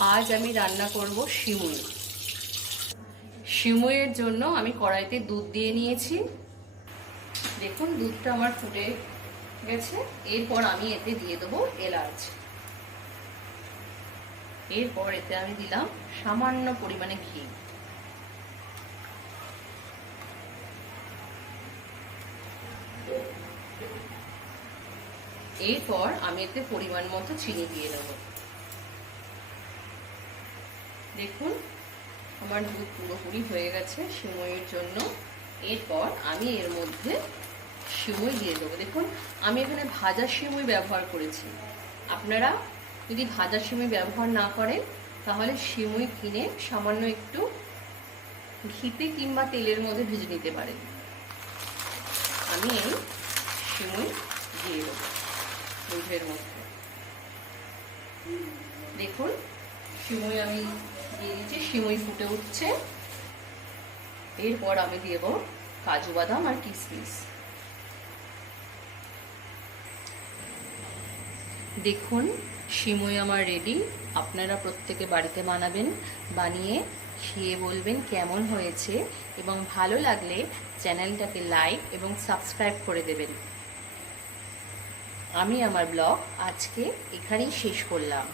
আজ আমি রান্না করব সিমুই। সিমুইয়ের জন্য আমি কড়াইতে দুধ দিয়ে নিয়েছি। দেখুন দুধটা আমার ফুটে গেছে। এরপর আমি এতে দিয়ে দেবো এলাচ। এরপর এতে আমি দিলাম সামান্য পরিমাণে ঘি। এরপর আমি এতে পরিমাণ মতো চিনি দিয়ে দেব। দেখুন আমার দুধ পুরোপুরি হয়ে গেছে সিমুইয়ের জন্য। এরপর আমি এর মধ্যে সিমুই দিয়ে দেবো। দেখুন আমি এখানে ভাজা সিমুই ব্যবহার করেছি। আপনারা যদি ভাজা সিমুই ব্যবহার না করেন তাহলে সিমুই কিনে সামান্য একটু ঘিতে কিংবা তেলের মধ্যে ভেজে নিতে পারেন। আমি এই সিমুই দিয়ে দেবো দুধের মধ্যে। দেখুন সিমুই আমি দিয়ে দিচ্ছি, সিমুই ফুটে উঠছে। এরপর আমি দেব কাজু বাদাম আর কিশমিশ। দেখুন সিমুই আমার রেডি। আপনারা প্রত্যেকে বাড়িতে বানাবেন, বানিয়ে খেয়ে বলবেন কেমন হয়েছে, এবং ভালো লাগলে চ্যানেলটাকে লাইক এবং সাবস্ক্রাইব করে দেবেন। আমি আমার ব্লগ আজকে এখানেই শেষ করলাম।